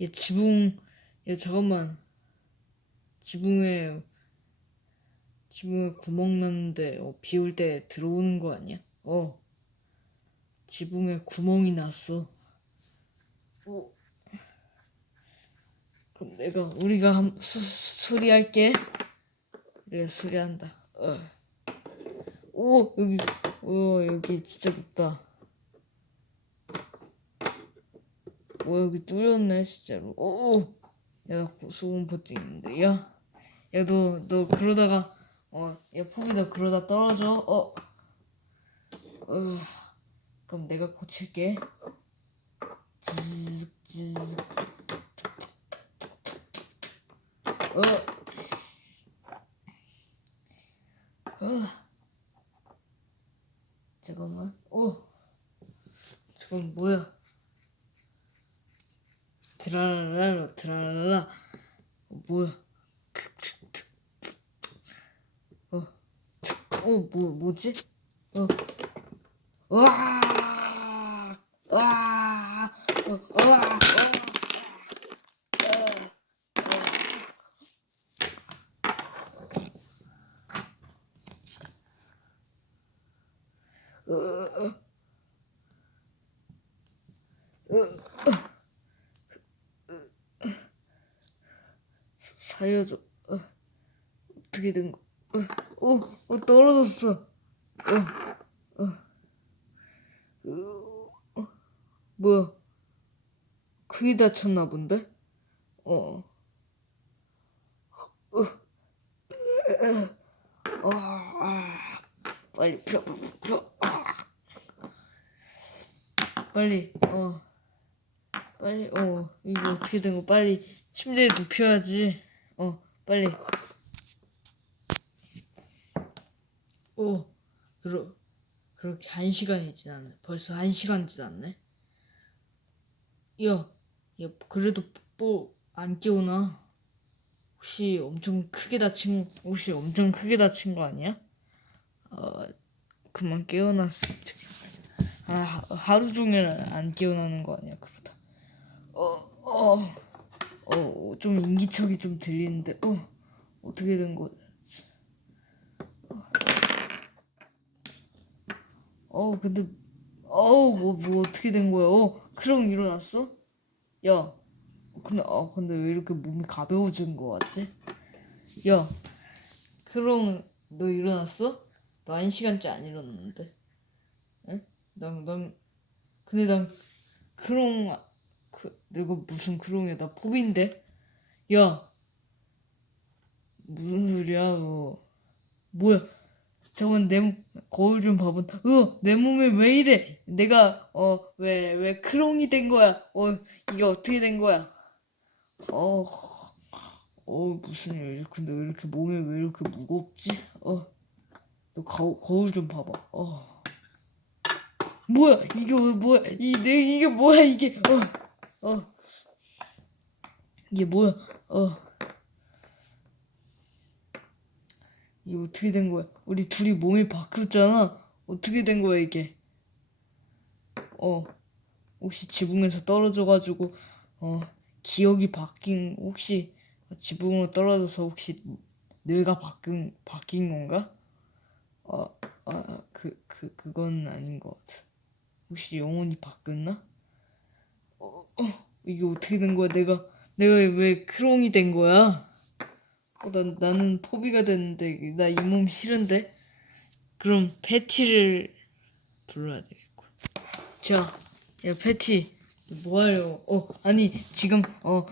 얘 지붕 얘 잠깐만 지붕에 지붕에 구멍 났는데 어, 비올 때 들어오는 거 아니야? 어 지붕에 구멍이 났어. 어. 그럼 내가 우리가 한 수, 수리할게. 우리가 수리한다. 어. 오 여기 오 여기 진짜 높다. 오 여기 뚫렸네 진짜로. 오 내가 소음 버튼 있는데 야. 야너너 그러다가 어야 폼이다 그러다 떨어져. 어. 어. 그럼 내가 고칠게. 즈즈. 어. 어. 잠깐만. 오. 저건 뭐야? 드라라라 드라라라. 어, 뭐야? 어. 어, 뭐 뭐지? 어. 와! 와! 어, 와! 와! 어, 어, 어, 어, 살려줘. 어, 어떻게 된 거? 어, 어, 어 떨어졌어. 어, 어, 어, 뭐야? 크게 다쳤나 본데? 어, 어, 어, 아, 빨리 펴. 아. 빨리, 어, 빨리, 어, 이거 어떻게 된 거? 빨리 침대에 눕혀야지. 어, 빨리. 오, 그러, 그렇게 한 시간이 지났네. 벌써 한 시간 지났네. 야, 야, 그래도 뭐안 깨우나? 혹시 엄청 크게 다친, 혹시 엄청 크게 다친 거 아니야? 어, 그만 좋겠다. 아, 하- 하루 종일 안 깨어나는 거 아니야, 그러다. 어, 어, 어, 좀 인기척이 좀 들리는데, 어, 어떻게 된 거지? 어, 근데, 어우, 뭐, 뭐, 어떻게 된 거야? 어, 크롱 일어났어? 야, 근데, 아, 근데 왜 이렇게 몸이 가벼워진 거 같지? 야, 크롱, 너 일어났어? 너 한 시간째 안 일어났는데. 응? 난, 난, 근데 난, 크롱, 그, 내가 무슨 크롱이야? 나 포비인데? 야, 무슨 소리야, 너. 뭐야? 잠깐만 내 몸- 거울 좀 봐봐. 어, 내 몸에 왜 이래? 내가 어 왜 왜 크롱이 된 거야? 어 이게 어떻게 된 거야? 어, 어 무슨 일? 근데 왜 이렇게 몸이 왜 이렇게 무겁지? 어, 너 거, 거울 좀 봐봐. 어, 뭐야? 이게 왜 뭐야? 이 내 이게 뭐야 이게? 어, 어, 이게 뭐야? 어. 이게 어떻게 된 거야? 우리 둘이 몸이 바뀌었잖아. 어떻게 된 거야 이게? 어, 혹시 지붕에서 떨어져 가지고 어 기억이 바뀐 혹시 지붕으로 떨어져서 혹시 뇌가 바뀐 바뀐 건가? 어, 아, 그, 그, 그건 아닌 것 같아. 혹시 영혼이 바뀌었나? 어, 어, 이게 어떻게 된 거야? 내가, 내가 왜 크롱이 된 거야? 어, 난, 나는 포비가 됐는데, 나 이 몸 싫은데? 그럼 패티를 불러야 되겠고. 자, 야, 패티, 뭐 하려? 어, 아니, 지금, 어,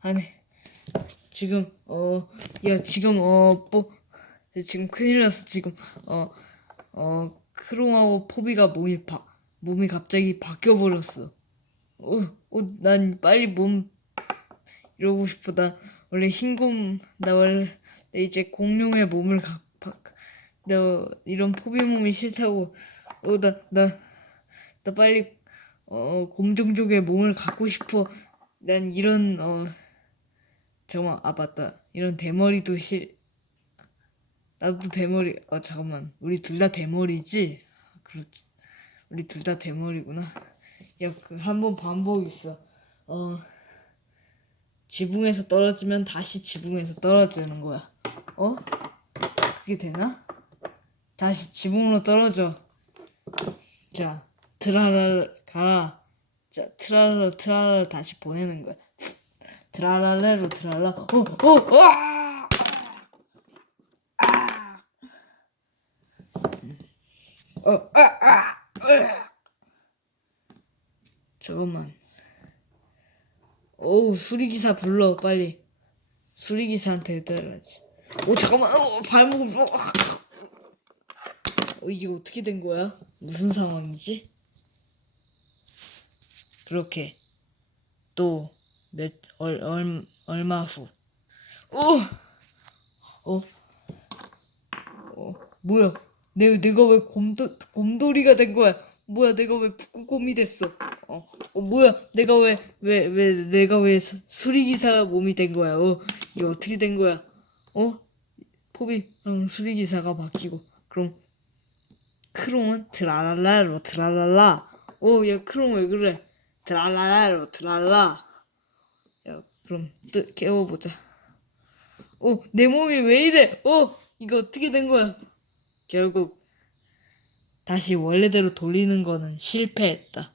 아니, 지금, 어, 야, 지금, 어, 뭐, 지금 큰일 났어, 지금, 어, 어, 크롱하고 포비가 몸이 바, 몸이 갑자기 바뀌어 버렸어. 어, 어, 난 빨리 몸, 이러고 싶어. 나 원래 흰곰, 나 원래 나 이제 공룡의 몸을 가, 바, 나 이런 포비 몸이 싫다고. 어, 나, 나, 나 빨리, 어, 곰종족의 몸을 갖고 싶어. 난 이런, 어, 잠깐만, 아, 맞다. 이런 대머리도 싫, 나도 대머리, 어, 잠깐만. 우리 둘 다 대머리지? 그렇지. 우리 둘 다 대머리구나. 야, 그 한 번 반복 있어. 어, 지붕에서 떨어지면 다시 지붕에서 떨어지는 거야. 어? 그게 되나? 다시 지붕으로 떨어져. 자, 트라라를 가라. 자, 트라라 트라라 다시 보내는 거야. 트라라레로 트라라. 어, 어, 아! 아! 어, 아! 잠깐만. 어우, 수리기사 불러, 빨리. 수리기사한테 해달라지. 오, 잠깐만, 어, 발목을, 어, 아. 어, 이게 어떻게 된 거야? 무슨 상황이지? 그렇게, 또, 몇, 얼, 얼, 얼마 후. 어! 어? 어, 뭐야? 내, 내가 왜 곰도, 곰돌이가 된 거야? 뭐야, 내가 왜 북극곰이 됐어? 어, 어, 뭐야, 내가 왜, 왜, 왜, 내가 왜 수, 수리기사 몸이 된 거야? 어, 이게 어떻게 된 거야? 어? 포비랑 수리기사가 바뀌고, 그럼, 크롱은 드라랄라로 드라랄라. 어, 야, 크롱 왜 그래? 드라랄라로 드랄라. 야, 그럼, 뜨, 깨워보자. 어, 내 몸이 왜 이래? 어, 이거 어떻게 된 거야? 결국 다시 원래대로 돌리는 거는 실패했다.